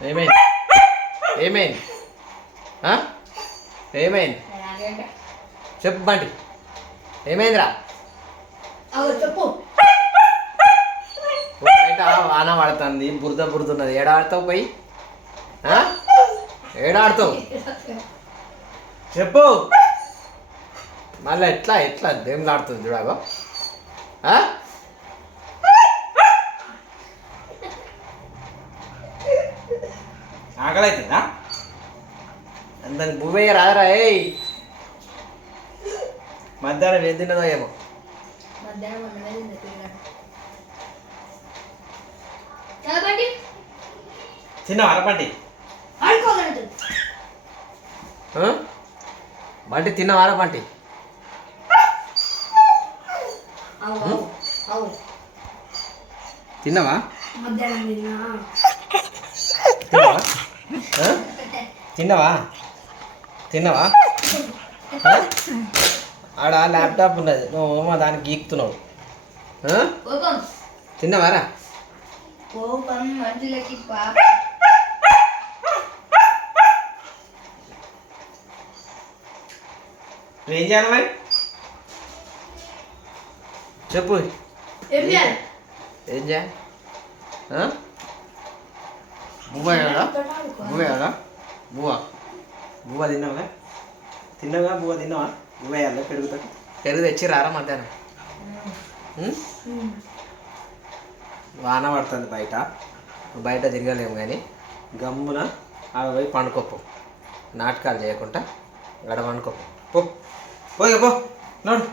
ఏమైంది ఏమైంది ఏమైంది చెప్పు బంటి ఏమైందిరా చెప్పు. బయట వాన పడుతుంది బురద బురదున్నది ఏడాడుతావు పోయి ఏడాడుతావు చెప్పు మళ్ళీ ఎట్లా ఎట్లా దేములాడుతుంది చూడాగో ఆకలి అవుతుందా దానికి భూమయ్య రాదరా ఏయ్ మధ్యాహ్నం ఏం తిన్నదో ఏమో తిన్నావా బంటి బంటి తిన్నవారా బంటి తిన్నావా తిన్నావా తిన్నావా ఆడ ల్యాప్టాప్ ఉన్నది నువ్వు దానికి గీక్తున్నావు తిన్నావారా ఏం చేయాలి మరి చెప్పు ఏం చేయాలి బువ్వ కదా బువ్వ కదా బువ్వ తిన్నావా బువ్వ తిన్నావా బువ్వ వేయాలి పెరుగుతుంది పెరుగు తెచ్చి రారా మధ్యాహ్నం వాన పడుతుంది బయట తిరగలేము కానీ గమ్మున ఆడ పోయి పండుకోపో నాటకాలు చేయకుండా గడ పండుకోపో పోయి పో నడు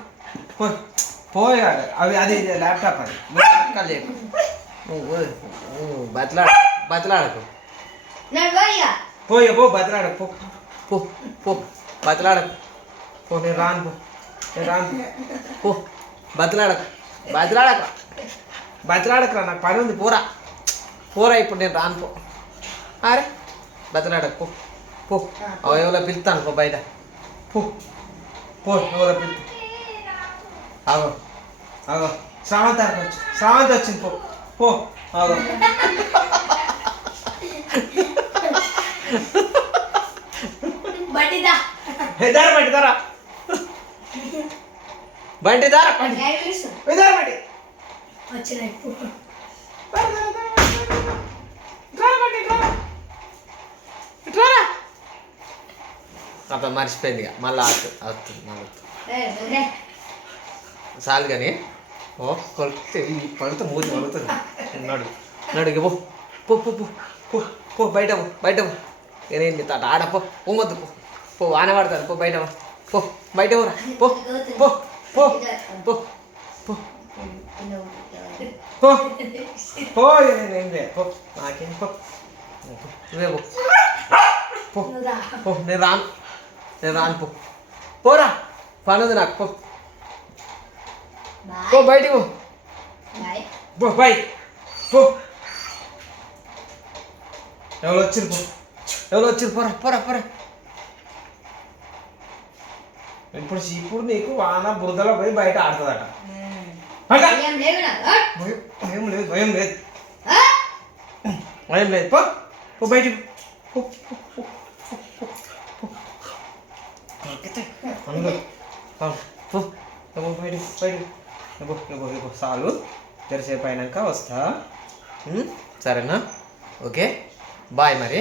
పోయి అవి అది ల్యాప్టాప్ అది నాటకాలు చేయకు నువ్వు బతలాడకు పోయి పో బతలాడకు పో పో బతలాడకు పో నేను రాను పో బతలాడకురా నాకు పని ఉంది పోరా ఇప్పుడు నేను రాను పో అరే బతలాడకు పో ఎవరో పిలుస్తాను పో బయట పో ఎవరో పిలుతా ఆగో శ్రావంతి వచ్చింది పో ఆగో బంటిదారా బంటి అప్పుడు మర్చిపోయింది మళ్ళీ వస్తుంది చాలు కానీ కొలితే పడితే మూతి పడుతుంది నడుగు పో బయట నేనేంటి తాట ఆడపో పోమొద్దు పో వాన పడతాను పో బయట బయట పో నేనేం లే పో నాకేం నువ్వే పో నేను రాను పోరా పనుంది నాకు పో బయటికి పో బయ్ పో ఎవరు వచ్చిరు పోరా ఇప్పుడు నీకు వాన బురదలో పోయి బయట ఆడుతుందట భయం లేదు పో బయటికి చాలు తెరసేపు అయినాక వస్తా సరేనా ఓకే బాయ్ మరి